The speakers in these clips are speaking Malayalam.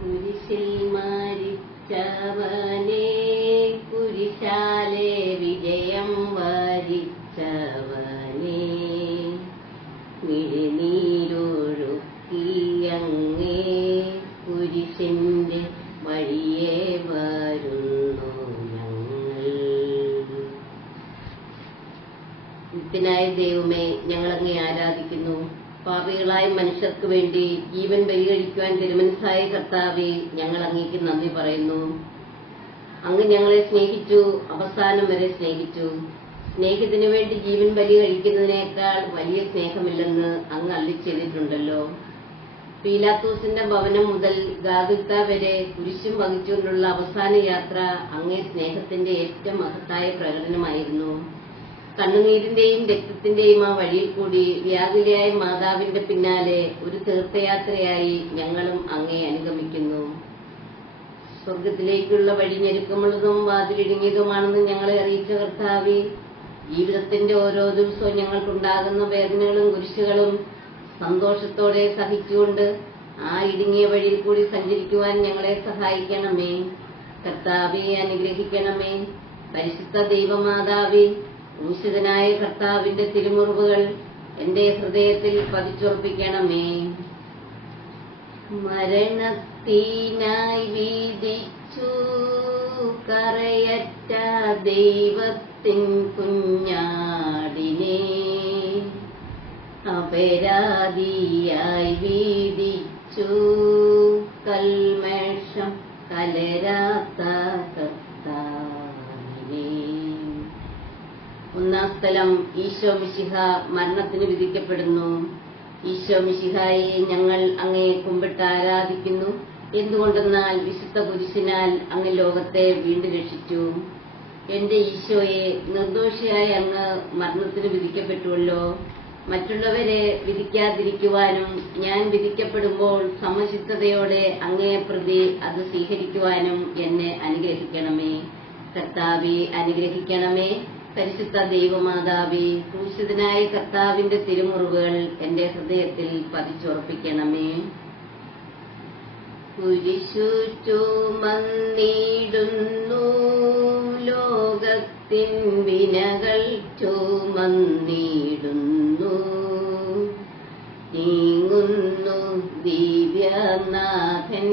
കുരിശിൽ മരിച്ചവനെ, കുരിശാലെ വിജയം വരിച്ചവനെ, മിഴിനീരൊഴുക്കിയങ്ങേ കുരിശിന്റെ വഴിയെ വരുന്നു ഞങ്ങൾ. നിത്യനായ ദൈവമേ, ഞങ്ങളങ്ങേ ആരാധിക്കുന്നു. പാപികളായ മനുഷ്യർക്ക് വേണ്ടി ജീവൻ ബലികഴിക്കുവാൻ തിരുമനസ്സായ കർത്താവേ, ഞങ്ങൾ അങ്ങേക്ക് നന്ദി പറയുന്നു. അങ്ങ് ഞങ്ങളെ സ്നേഹിച്ചു, അവസാനം വരെ സ്നേഹിച്ചു. സ്നേഹത്തിനു വേണ്ടി ജീവൻ ബലി കഴിക്കുന്നതിനേക്കാൾ വലിയ സ്നേഹമില്ലെന്ന് അങ്ങ് അള്ളിച്ചെയ്തിട്ടുണ്ടല്ലോ. പീലാത്തോസിന്റെ ഭവനം മുതൽ ഗാഗുൽത്ത വരെ കുരിശും വഹിച്ചുകൊണ്ടുള്ള അവസാന യാത്ര അങ്ങേ സ്നേഹത്തിന്റെ ഏറ്റവും മഹത്തായ പ്രകടനമായിരുന്നു. കണ്ണുനീരിന്റെയും രക്തത്തിന്റെയും ആ വഴിയിൽ കൂടി വ്യാകുലയായ മാതാവിന്റെ പിന്നാലെ ഒരു തീർത്ഥയാത്രയായി ഞങ്ങളും അങ്ങേ അനുഗമിക്കുന്നു. സ്വർഗത്തിലേക്കുള്ള വഴി ഞെരുക്കമുള്ളതും വാതിലിടുങ്ങിയതുമാണെന്ന് ഞങ്ങളെ അറിയിച്ച കർത്താവേ, ജീവിതത്തിന്റെ ഓരോ ദിവസവും ഞങ്ങൾക്കുണ്ടാകുന്ന വേദനകളും കുരിശുകളും സന്തോഷത്തോടെ സഹിച്ചുകൊണ്ട് ആ ഇടുങ്ങിയ വഴിയിൽ കൂടി സഞ്ചരിക്കുവാൻ ഞങ്ങളെ സഹായിക്കണമേ. കർത്താവെ അനുഗ്രഹിക്കണമേ. പരിശുദ്ധ ദൈവമാതാവേ, ക്രൂശിതനായ കർത്താവിന്റെ തിരുമുറിവുകൾ എന്റെ ഹൃദയത്തിൽ പതിച്ചുറപ്പിക്കണമേ. മരണത്തിനായി വിധിച്ചു കറയറ്റ ദൈവത്തിൻ കുഞ്ഞാടിനെ, അപരാധിയായി വിധിച്ചു കൽമഷം കലരാത്ത കർത്താവിനെ. ഒന്നാം സ്ഥലം, ഈശോ മിശിഹ മരണത്തിന് വിധിക്കപ്പെടുന്നു. ഈശോ മിശിഹായെ ഞങ്ങൾ അങ്ങയെ കുമ്പിട്ട് ആരാധിക്കുന്നു. എന്തുകൊണ്ടെന്നാൽ വിശുദ്ധ കുരിശിനാൽ അങ്ങ് ലോകത്തെ വീണ്ടും രക്ഷിച്ചു. എന്റെ ഈശോയെ, നിർദോഷിയായ അങ്ങ് മരണത്തിന് വിധിക്കപ്പെട്ടുവല്ലോ. മറ്റുള്ളവരെ വിധിക്കാതിരിക്കുവാനും ഞാൻ വിധിക്കപ്പെടുമ്പോൾ സമചിത്തതയോടെ അങ്ങയെ പ്രതി അത് സ്വീകരിക്കുവാനും എന്നെ അനുഗ്രഹിക്കണമേ. കർത്താവെ അനുഗ്രഹിക്കണമേ. പരിശുദ്ധ ദൈവമാതാവേ, ക്രൂശിതനായ കർത്താവിന്റെ തിരുമുറിവുകൾ എന്റെ ഹൃദയത്തിൽ പതിച്ചുറപ്പിക്കണമേ. കുരിശു ചുമന്നിടുന്നു ലോകത്തിൻ വിനകൾ ചുമന്നിടുന്നു, നീങ്ങുന്നു ദിവ്യനാഥൻ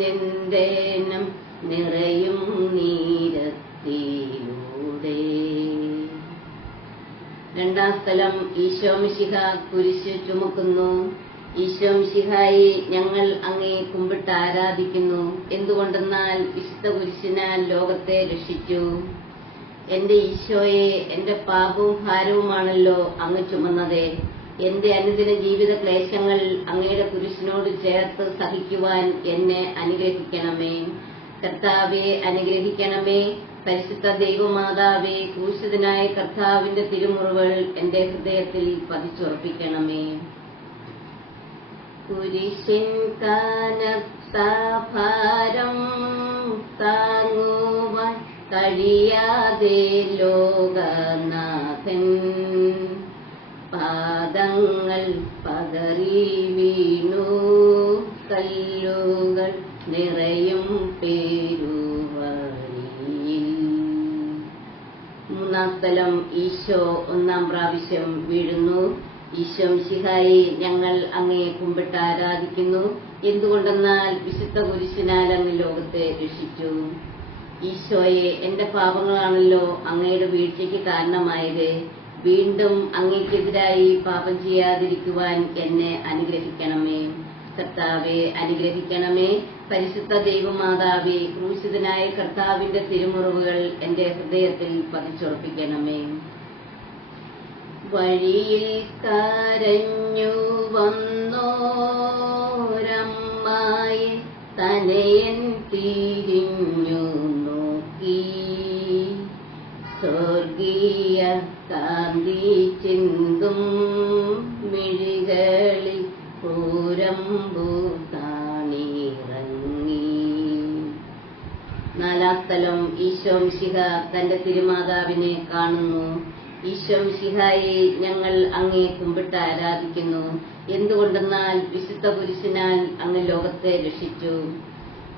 നിന്ദേനം നിറയും നീരത്തിലൂടെ. രണ്ടാം സ്ഥലം, ഈശോ മിശിഹ കുരിശ് ചുമക്കുന്നു. ഈശോ മിശിഹായെ ഞങ്ങൾ അങ്ങയെ കുമ്പിട്ട് ആരാധിക്കുന്നു. എന്തുകൊണ്ടെന്നാൽ വിശുദ്ധ കുരിശിനാൽ ലോകത്തെ രക്ഷിച്ചു. എന്റെ ഈശോയെ, എന്റെ പാപവും ഭാരവുമാണല്ലോ അങ്ങ് ചുമന്നത്. എന്റെ അനുദിന ജീവിത ക്ലേശങ്ങൾ അങ്ങയുടെ കുരിശിനോട് ചേർത്ത് സഹിക്കുവാൻ എന്നെ അനുഗ്രഹിക്കണമേ. കർത്താവെ അനുഗ്രഹിക്കണമേ. പരിശുദ്ധ ദൈവമാതാവേ, ക്രൂശിതനായ കർത്താവിന്റെ തിരുമുറിവുകൾ എന്റെ ഹൃദയത്തിൽ പതിച്ചുറപ്പിക്കണമേ. കുരിശിൻ കനത്ത ഭാരം താങ്ങുവാൻ കഴിയാതെ ലോകനാഥൻ പാദങ്ങൾ പതറി വീണു, കല്ലുകൾ നിറയും പേരുവഴിയിൽ. മൂന്നാം സ്ഥലം, ഈശോ ഒന്നാം പ്രാവശ്യം വീഴുന്നു. ഈശോ മിശിഹായെ ഞങ്ങൾ അങ്ങയെ കുമ്പിട്ട് ആരാധിക്കുന്നു. എന്തുകൊണ്ടെന്നാൽ വിശുദ്ധ കുരിശിനാൽ അങ്ങ് ലോകത്തെ രക്ഷിച്ചു. ഈശോയെ, എന്റെ പാപങ്ങളാണല്ലോ അങ്ങയുടെ വീഴ്ചയ്ക്ക് കാരണമായത്. വീണ്ടും അങ്ങേക്കെതിരായി പാപം ചെയ്യാതിരിക്കുവാൻ എന്നെ അനുഗ്രഹിക്കണമേ. കർത്താവെ അനുഗ്രഹിക്കണമേ. പരിശുദ്ധ ദൈവമാതാവേ, ക്രൂശിതനായ കർത്താവിന്റെ തിരുമുറിവുകൾ എന്റെ ഹൃദയത്തിൽ പതിച്ചുറപ്പിക്കണമേ. വഴിയിൽ കരഞ്ഞു വന്നോരമ്മായി തനയൻ തിരിഞ്ഞു നോക്കി, സ്വർഗീയ കാന്തി ചിന്തും മിഴികളിൽ പൂരമ്പു താണിറങ്ങി. നാലാം സ്ഥലം, ഈശോ മിശിഹ തന്റെ തിരുമാതാവിനെ കാണുന്നു. ഈശോ മിശിഹായെ ഞങ്ങൾ അങ്ങയെ കുമ്പിട്ട് ആരാധിക്കുന്നു. എന്തുകൊണ്ടെന്നാൽ വിശുദ്ധ കുരിശിനാൽ അങ്ങ് ലോകത്തെ രക്ഷിച്ചു.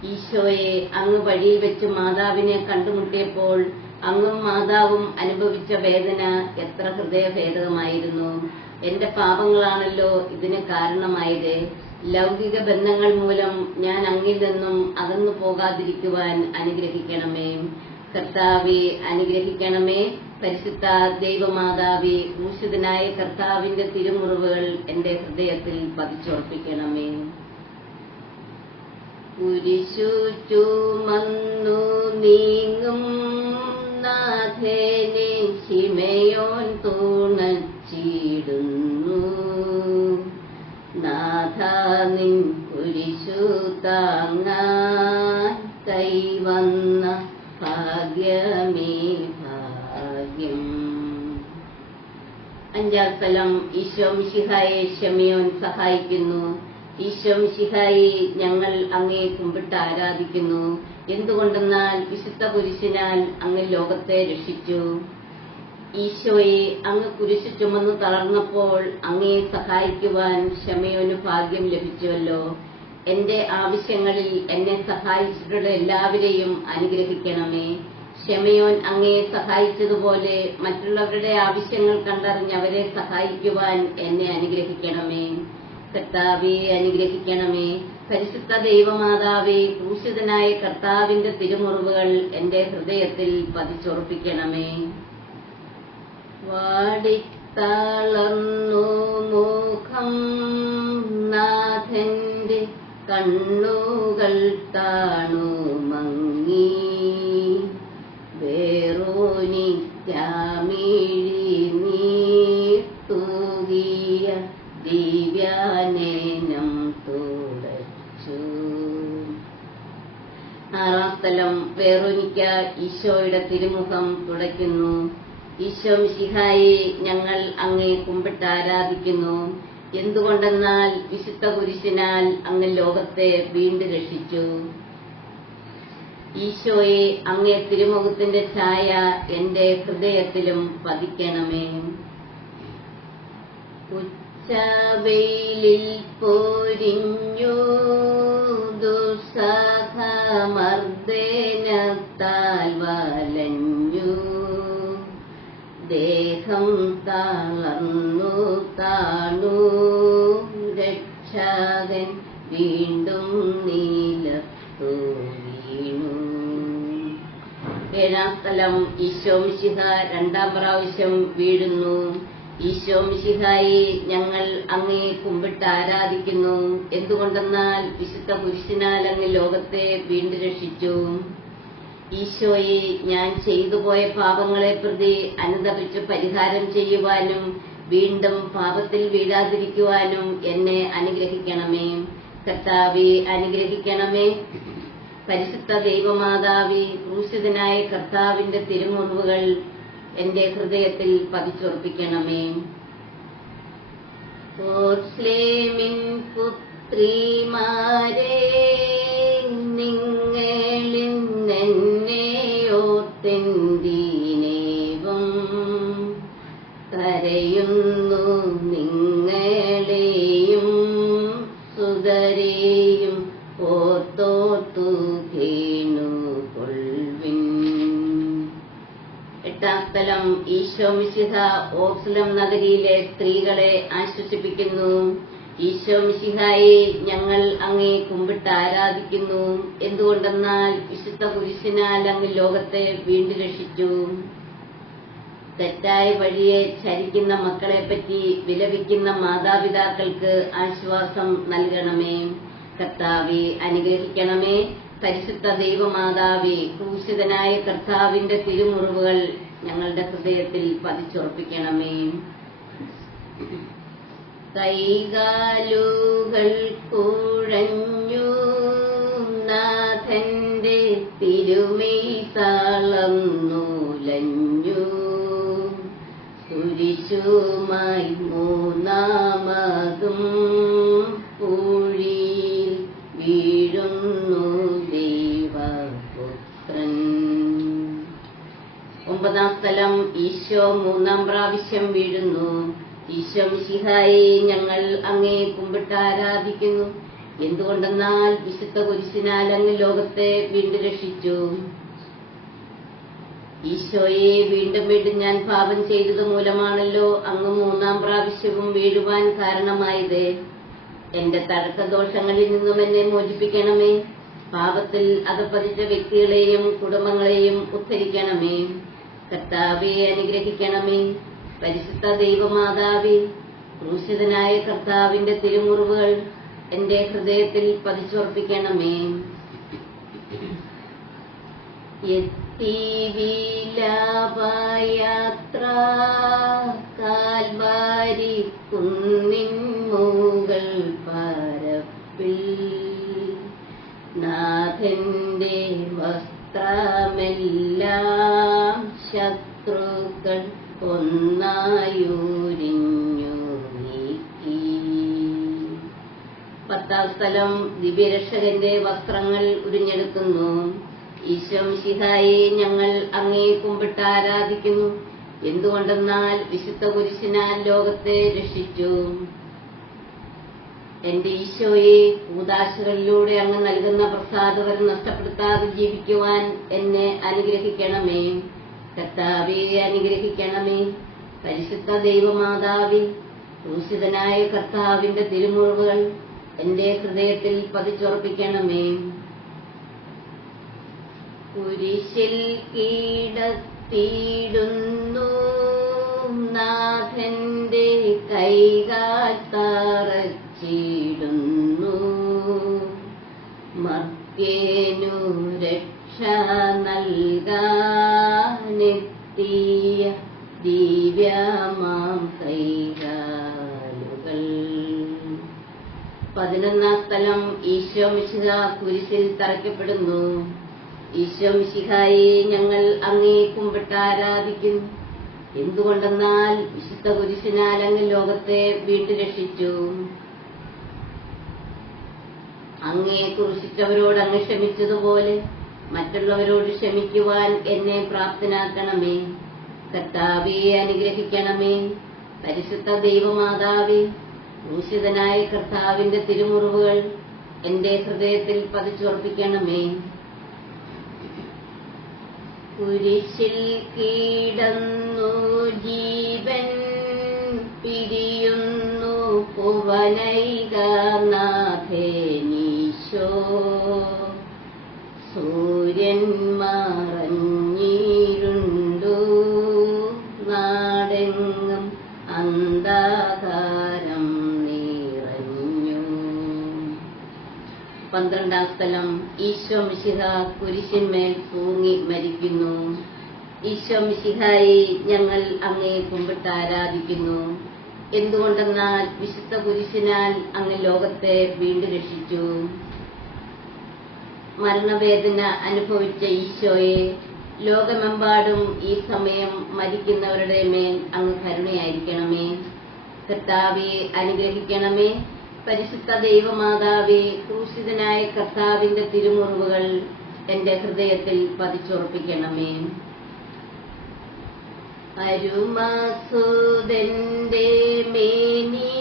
ഈശോയെ, അങ്ങ് വഴിയിൽ വെച്ച് മാതാവിനെ കണ്ടുമുട്ടിയപ്പോൾ അങ്ങും മാതാവും അനുഭവിച്ച വേദന എത്ര ഹൃദയഭേദകമായിരുന്നു. എന്റെ പാപങ്ങളാണല്ലോ ഇതിന് കാരണമായത്. ലൗകിക ബന്ധങ്ങൾ മൂലം ഞാൻ അങ്ങിൽ നിന്നും അകന്നു പോകാതിരിക്കുവാൻ അനുഗ്രഹിക്കണമേ. കർത്താവെ, അനുഗ്രഹിക്കണമേ. പരിശുദ്ധ ദൈവമാതാവേ, ക്രൂശിതനായ കർത്താവിന്റെ തിരുമുറിവുകൾ എന്റെ ഹൃദയത്തിൽ പതിച്ചുറപ്പിക്കണമേ. കുരിശു ചുമന്നു നീങ്ങും നാഥനെ ശിമയോൻ തുണച്ചിടുന്നു. നാഥ, നിൻ കുരിശു താങ്ങാൻ കൈവന്ന ഭാഗ്യമേ ഭാഗ്യം. അഞ്ചാം സ്ഥലം, ഈശോ മിശിഹായെ ശിമയോൻ സഹായിക്കുന്നു. ഈശോ മിശിഹായെ, ഞങ്ങൾ അങ്ങയെ കുമ്പിട്ട് ആരാധിക്കുന്നു. എന്തുകൊണ്ടെന്നാൽ വിശുദ്ധ കുരിശിനാൽ അങ്ങ് ലോകത്തെ രക്ഷിച്ചു. ഈശോയെ, അങ്ങ് കുരിശ് ചുമന്നു തളർന്നപ്പോൾ അങ്ങയെ സഹായിക്കുവാൻ ശിമയോന് ഭാഗ്യം ലഭിച്ചുവല്ലോ. എന്റെ ആവശ്യങ്ങളിൽ എന്നെ സഹായിച്ചിട്ടുള്ള എല്ലാവരെയും അനുഗ്രഹിക്കണമേ. ശിമയോൻ അങ്ങയെ സഹായിച്ചതുപോലെ മറ്റുള്ളവരുടെ ആവശ്യങ്ങൾ കണ്ടറിഞ്ഞ് അവരെ സഹായിക്കുവാൻ എന്നെ അനുഗ്രഹിക്കണമേ. കർത്താവെ, അനുഗ്രഹിക്കണമേ. പരിശുദ്ധ ദൈവമാതാവേ, ക്രൂശിതനായ കർത്താവിന്റെ തിരുമുറിവുകൾ എന്റെ ഹൃദയത്തിൽ പതിച്ചുറപ്പിക്കണമേ. വാടിത്തളർന്നു മുഖം നാഥന്റെ കണ്ണുകൾ താണു മങ്ങി. വേറോനിക്കാമിഴി നീട്ടുകിയ ദിവ്യാനേനം തുടച്ചു. ആറാം സ്ഥലം, വേറോനിക്ക ഈശോയുടെ തിരുമുഖം തുടയ്ക്കുന്നു. ഈശോ മിശിഹായെ, ഞങ്ങൾ അങ്ങയെ കുമ്പിട്ട് ആരാധിക്കുന്നു. എന്തുകൊണ്ടെന്നാൽ വിശുദ്ധ കുരിശിനാൽ അങ്ങ് ലോകത്തെ വീണ്ടും രക്ഷിച്ചു. ഈശോയെ, അങ്ങേ തിരുമുഖത്തിന്റെ ഛായ എന്റെ ഹൃദയത്തിലും പതിക്കണമേ. ഉച്ചവെയിലിൽ പൊരിഞ്ഞു ദുസ്സഹമർദ്ദനത്താൽ വലഞ്ഞു. ദേഹം തളർന്നു താണു രക്ഷകൻ വീണ്ടും നീലത്തു വീണു. ഏഴാം സ്ഥലം, ഈശോ മിശിഹ രണ്ടാം പ്രാവശ്യം വീഴുന്നു. ഈശോ മിശിഹായെ, ഞങ്ങൾ അങ്ങയെ കുമ്പിട്ട് ആരാധിക്കുന്നു. എന്തുകൊണ്ടെന്നാൽ വിശുദ്ധ കുരിശിനാൽ അങ്ങ് ലോകത്തെ വീണ്ടും രക്ഷിച്ചു. ഈശോയെ, ഞാൻ ചെയ്തുപോയ പാപങ്ങളെ പ്രതി അനുതപിച്ച് പരിഹാരം ചെയ്യുവാനും വീണ്ടും പാപത്തിൽ വീഴാതിരിക്കുവാനും എന്നെ അനുഗ്രഹിക്കണമേ. കർത്താവെ, അനുഗ്രഹിക്കണമേ. പരിശുദ്ധ ദൈവമാതാവേ, ക്രൂശിതനായ കർത്താവിന്റെ തിരുമുറിവുകൾ എന്റെ ഹൃദയത്തിൽ പതിച്ചുറപ്പിക്കണമേ. ഓർസ്ലേമിൻ പുത്രിമാരെ, നിങ്ങളെന്നെയോർത്തെന്തിനേവം കരയുന്നു. നിങ്ങളെയും സുതരെയും ഓർത്തോർത്തു വീണുകൊള്ളുവിൻ. എട്ടാം സ്ഥലം, ഈശോ മിശിഹ ഓർസ്ലേം നഗരിയിലെ സ്ത്രീകളെ ആശ്വസിപ്പിക്കുന്നു. ഈശോ മിശിഹായെ, ഞങ്ങൾ അങ്ങയെ കുമ്പിട്ട് ആരാധിക്കുന്നു. എന്തുകൊണ്ടെന്നാൽ വിശുദ്ധ കുരിശിനാൽ അങ്ങ് ലോകത്തെ വീണ്ടും രക്ഷിച്ചു. തെറ്റായ വഴിയെ ചരിക്കുന്ന മക്കളെപ്പറ്റി വിലപിക്കുന്ന മാതാപിതാക്കൾക്ക് ആശ്വാസം നൽകണമേ. കർത്താവെ, അനുഗ്രഹിക്കണമേ. പരിശുദ്ധ ദൈവമാതാവേ, ക്രൂശിതനായ കർത്താവിന്റെ തിരുമുറിവുകൾ ഞങ്ങളുടെ ഹൃദയത്തിൽ പതിച്ചുറപ്പിക്കണമേ. കൈകാലുകൾ കുഴഞ്ഞു നാഥന്റെ തിരുമൈ തളർന്നുലഞ്ഞു. കുരിശുമായി മൂന്നാമതും പൂഴിയിൽ വീഴുന്നു ദൈവപുത്രൻ. ഒമ്പതാം സ്ഥലം, ഈശോ മൂന്നാം പ്രാവശ്യം വീഴുന്നു. ഈശോ മിശിഹായെ ഞങ്ങൾ അങ്ങേ കുമ്പിട്ട് ആരാധിക്കുന്നു. എന്തുകൊണ്ടെന്നാൽ വിശുദ്ധ കുരിശിനാൽ അങ്ങ് ലോകത്തെ വീണ്ടും രക്ഷിച്ചു. ഈശോയെ, വീണ്ടും വീണ്ടും ഞാൻ പാപം ചെയ്തത് മൂലമാണല്ലോ അങ്ങ് 3-ാം പ്രാവശ്യവും വീഴുവാൻ കാരണമായത്. എന്റെ തഴക്കദോഷങ്ങളിൽ നിന്നും എന്നെ മോചിപ്പിക്കണമേ. പാപത്തിൽ അധപ്പതിച്ച വ്യക്തികളെയും കുടുംബങ്ങളെയും ഉദ്ധരിക്കണമേ. കർത്താവെ, അനുഗ്രഹിക്കണമേ. പരിശുദ്ധ ദൈവമാതാവേ, ക്രൂശിതനായ കർത്താവിന്റെ തിരുമുറിവുകൾ എന്റെ ഹൃദയത്തിൽ പതിച്ചുറപ്പിക്കണമേ. വിലാപയാത്ര കാൽവാരി കുന്നിൻ മുകൾ പരപ്പിൽ നാഥന്റെ വസ്ത്രമെല്ലാം ശത്രുക്കൾ ഒന്നായുരിഞ്ഞു നീക്കി. 10-ാം സ്ഥലം ദിവ്യരക്ഷകന്റെ വസ്ത്രങ്ങൾ ഉരിഞ്ഞെടുക്കുന്നു. ഈശോ മിശിഹായെ ഞങ്ങൾ അങ്ങേ കുമ്പിട്ട് ആരാധിക്കുന്നു. എന്തുകൊണ്ടെന്നാൽ വിശുദ്ധ കുരിശിനാൽ ലോകത്തെ രക്ഷിച്ചു. എന്റെ ഈശോയെ, കൂദാശകളിലൂടെ അങ്ങ് നൽകുന്ന പ്രസാദവരം നഷ്ടപ്പെടുത്താതെ ജീവിക്കുവാൻ എന്നെ അനുഗ്രഹിക്കണമേ. കർത്താവെ, അനുഗ്രഹിക്കണമേ. പരിശുദ്ധ ദൈവമാതാവേ, ക്രൂശിതനായ കർത്താവിന്റെ തിരുമുറിവുകൾ എന്റെ ഹൃദയത്തിൽ പതിച്ചുറപ്പിക്കണമേ. കുരിശിൽ കീടത്തിയിടുന്നു നാഥന്റെ കൈകാൽ തറച്ചിടുന്നു. മർത്യനു രക്ഷ നൽകാനെത്തിയ ദിവ്യമാം കൈകാലുകൾ. 11-ാം സ്ഥലം ഈശോ മിശിഹാ കുരിശിൽ തറയ്ക്കപ്പെടുന്നു. ഈശോ മിശിഹായെ ഞങ്ങൾ അങ്ങേ കുമ്പിട്ട് ആരാധിക്കുന്നു. എന്തുകൊണ്ടെന്നാൽ വിശുദ്ധ കുരിശിനാൽ അങ്ങ് ലോകത്തെ വീണ്ടും രക്ഷിച്ചു. അങ്ങേ ക്രൂശിച്ചവരോട് അങ്ങ് ക്ഷമിച്ചതുപോലെ മറ്റുള്ളവരോട് ക്ഷമിക്കുവാൻ എന്നെ പ്രാപ്തനാക്കണമേ. കർത്താവെ, അനുഗ്രഹിക്കണമേ. പരിശുദ്ധ ദൈവമാതാവേ, ക്രൂശിതനായ കർത്താവിന്റെ തിരുമുറിവുകൾ എന്റെ ഹൃദയത്തിൽ പതിച്ചുറപ്പിക്കണമേ. കുരിശിൽ കിടന്നു ജീവൻ പിരിയുന്നു ഭുവനൈകനാഥനീശോ. സൂര്യൻ മറഞ്ഞിരുണ്ടു നാടെങ്ങും അന്ധകാരം നിറഞ്ഞു. 12-ാം സ്ഥലം ഈശോ മിശിഹാ കുരിശിന്മേൽ തൂങ്ങി മരിക്കുന്നു. ഈശോ മിശിഹായെ ഞങ്ങൾ അങ്ങേ കുമ്പിട്ട് ആരാധിക്കുന്നു. എന്തുകൊണ്ടെന്നാൽ വിശുദ്ധ കുരിശിനാൽ അങ്ങ് ലോകത്തെ വീണ്ടും രക്ഷിച്ചു. മരണവേദന അനുഭവിച്ച ഈശോയെ, ലോകമെമ്പാടും ഈ സമയം മരിക്കുന്നവരുടെ മേൽ അങ്ങ് കരുണയായിരിക്കണമേ. കർത്താവെ, അനുഗ്രഹിക്കണമേ. പരിശുദ്ധ ദൈവമാതാവേ, ക്രൂശിതനായ കർത്താവിന്റെ തിരുമുറിവുകൾ എന്റെ ഹൃദയത്തിൽ പതിച്ചുറപ്പിക്കണമേ. അരുമസുതന്റെ മേനി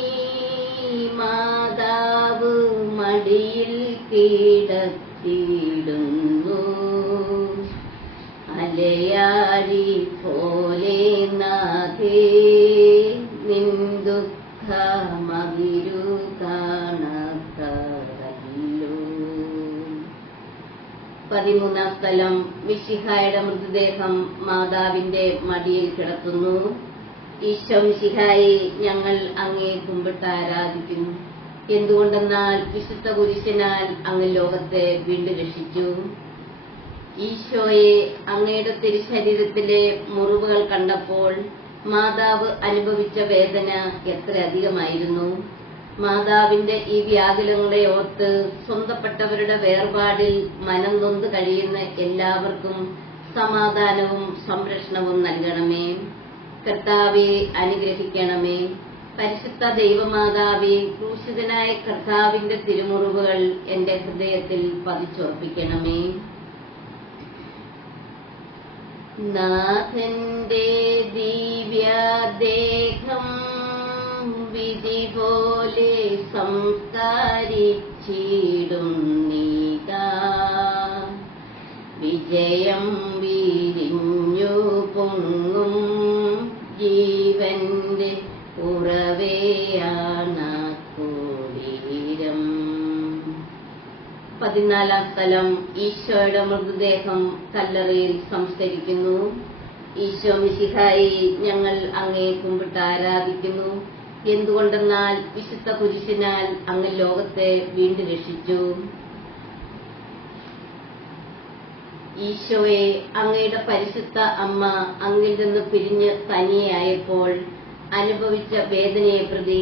മാതാവ് മടിയിൽ കിടത്തിയിടുന്നു. അലയാഴി പോലെ നാഥേ നിൻ ദുഃഖമകിരു കാണത്തല്ലോ. 13-ാം സ്ഥലം മിശിഹായുടെ മൃതദേഹം മാതാവിന്റെ മടിയിൽ കിടത്തുന്നു. ഈശോ മിശിഹായെ ഞങ്ങൾ അങ്ങേ കുമ്പിട്ട് ആരാധിക്കുന്നു. എന്തുകൊണ്ടെന്നാൽ വിശുദ്ധ കുരിശിനാൽ അങ്ങ് ലോകത്തെ വീണ്ടും രക്ഷിച്ചു. ഈശോയെ, അങ്ങയുടെ തിരുശരീരത്തിലെ മുറിവുകൾ കണ്ടപ്പോൾ മാതാവ് അനുഭവിച്ച വേദന എത്ര അധികമായിരുന്നു. മാതാവിന്റെ ഈ വ്യാകുലങ്ങളെ ഓർത്ത് സ്വന്തപ്പെട്ടവരുടെ വേർപാടിൽ മനം നൊന്ത് കഴിയുന്ന എല്ലാവർക്കും സമാധാനവും സംരക്ഷണവും നൽകണമേ. കർത്താവെ, അനുഗ്രഹിക്കണമേ. പരിശുദ്ധ ദൈവമാതാവേ, ക്രൂശിതനായ കർത്താവിന്റെ തിരുമുറിവുകൾ എന്റെ ഹൃദയത്തിൽ പതിച്ചുറപ്പിക്കണമേ. നാഥന്റെ ദിവ്യദേഹം വിധി പോലെ സംസ്കരിച്ചിടും നീതാ. വിജയം വിരിഞ്ഞു പൊങ്ങും ജീവന്റെ ഉറവയാണ് കുടീരം. 14-ാം സ്ഥലം ഈശോയുടെ മൃതദേഹം കല്ലറയിൽ സംസ്കരിക്കുന്നു. ഈശോ മിശിഹായി, ഞങ്ങൾ അങ്ങേ കുമ്പിട്ട് ആരാധിക്കുന്നു. എന്തുകൊണ്ടെന്നാൽ വിശുദ്ധ കുരിശിനാൽ അങ്ങ് ലോകത്തെ വീണ്ടും രക്ഷിച്ചു. ഈശോയെ, അങ്ങയുടെ പരിശുദ്ധ അമ്മ അങ്ങിൽ നിന്ന് പിരിഞ്ഞ് തനിയായപ്പോൾ അനുഭവിച്ച വേദനയെ പ്രതി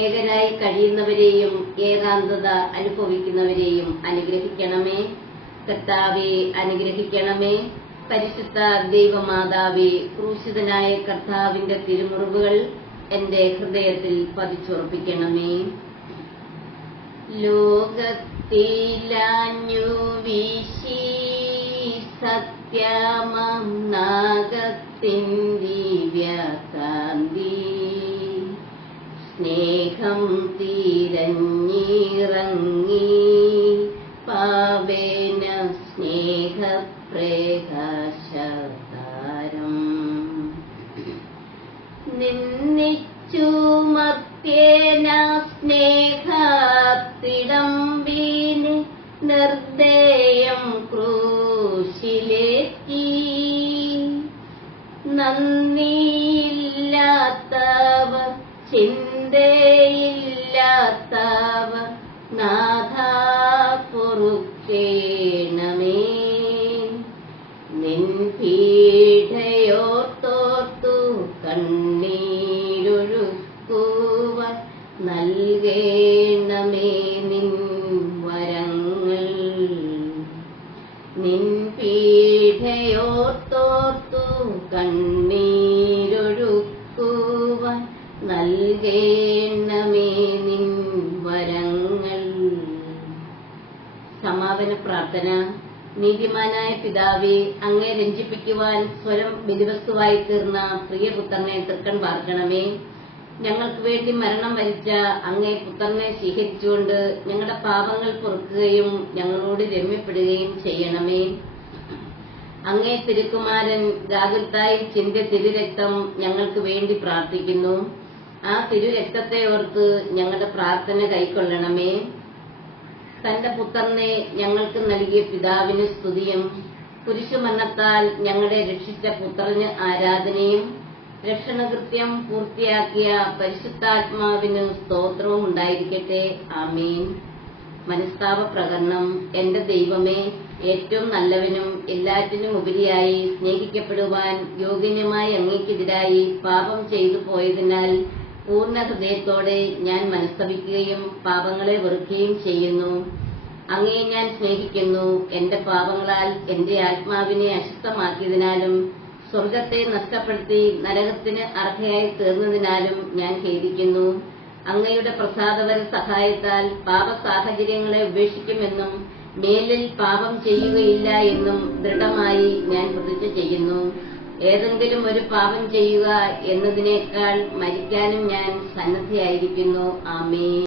ഏകനായി കഴിയുന്നവരെയും ഏകാന്തത അനുഭവിക്കുന്നവരെയും അനുഗ്രഹിക്കണമേ. കർത്താവെ, അനുഗ്രഹിക്കണമേ. പരിശുദ്ധ ദൈവമാതാവേ, ക്രൂശിതനായ കർത്താവിന്റെ തിരുമുറിവുകൾ എന്റെ ഹൃദയത്തിൽ പതിച്ചുറപ്പിക്കണമേ. ലോകത്തിലാഞ്ഞു വീശി സത്യമം നാഗത്തിൻ ദിവ്യകാന്തി, സ്നേഹം തിരഞ്ഞിറങ്ങി പാവേന സ്നേഹപ്രകാശതാരം. നിന്നിച്ചു മർത്യന സ്നേഹത്തിടമ്പിന് നിർദ്ദയം ക്രൂശിലേറ്റി. നന്ദിയില്ലാത്തവർ, ചിന്തയില്ലാത്തവർ നാഥാ പൊറുക്കേണമേ. നിൻ പീഡയോർത്തോർത്തു കണ്ണീരൊഴുക്കുവാൻ നൽകേണമേ നിൻ വരങ്ങൾ. നിൻ പീഡയോർത്തോർത്തു കണ്ണീരൊഴുക്കുവാൻ നൽകേണമേ നിൻ വരങ്ങൾ. സമാപന പ്രാർത്ഥന. നീതിമാനായ പിതാവേ, അങ്ങേ രഞ്ജിപ്പിക്കുവാൻ സ്വരം ബലിവസ്തുവായി തീർന്ന പ്രിയപുത്രനെ തൃക്കൺ പാർക്കണമേ. ഞങ്ങൾക്ക് വേണ്ടി മരണം വരിച്ച അങ്ങേ പുത്രനെ സ്വീകരിച്ചുകൊണ്ട് ഞങ്ങളുടെ പാപങ്ങൾ പൊറുക്കുകയും ഞങ്ങളോട് രമ്യപ്പെടുകയും ചെയ്യണമേ. അങ്ങേ തിരുക്കുമാരൻ ഗാഗുൽത്തായിൽ ചിന്തിയ തിരുരക്തം ഞങ്ങൾക്ക് വേണ്ടി പ്രാർത്ഥിക്കുന്നു. ആ തിരുരക്തത്തെ ഓർത്ത് ഞങ്ങളുടെ പ്രാർത്ഥന കൈക്കൊള്ളണമേ. തന്റെ പുത്രനെ ഞങ്ങൾക്ക് നൽകിയ പിതാവിന് സ്തുതിയും കുരിശുമരണത്താൽ ഞങ്ങളെ രക്ഷിച്ച പുത്രന് ആരാധനയും രക്ഷണകൃത്യം പൂർത്തിയാക്കിയ പരിശുദ്ധാത്മാവിന് സ്തോത്രവും ഉണ്ടായിരിക്കട്ടെ. ആമേൻ. മനസ്താപ പ്രകരണം. എന്റെ ദൈവമേ, ഏറ്റവും നല്ലവനും എല്ലാറ്റിനും ഉപരിയായി സ്നേഹിക്കപ്പെടുവാൻ യോഗ്യനുമായി അങ്ങേക്കെതിരായി പാപം ചെയ്തു പോയതിനാൽ പൂർണ്ണ ഹൃദയത്തോടെ ഞാൻ മനസ്തപിക്കുകയും പാപങ്ങളെ വെറുക്കുകയും ചെയ്യുന്നു. അങ്ങേ ഞാൻ സ്നേഹിക്കുന്നു. എന്റെ പാപങ്ങളാൽ എന്റെ ആത്മാവിനെ അശുദ്ധമാക്കിയതിനാലും സ്വർഗത്തെ നഷ്ടപ്പെടുത്തി നരകത്തിന് അർഹയായി തീർന്നതിനാലും ഞാൻ ഖേദിക്കുന്നു. അങ്ങയുടെ പ്രസാദപര സഹായത്താൽ പാപ സാഹചര്യങ്ങളെ ഉപേക്ഷിക്കുമെന്നും മേലിൽ പാപം ചെയ്യുകയില്ല എന്നും ദൃഢമായി ഞാൻ പ്രതിജ്ഞ ചെയ്യുന്നു. ഏതെങ്കിലും ഒരു പാപം ചെയ്യുക എന്നതിനേക്കാൾ മരിക്കാനും ഞാൻ സന്നദ്ധയായിരിക്കുന്നു. ആമേൻ.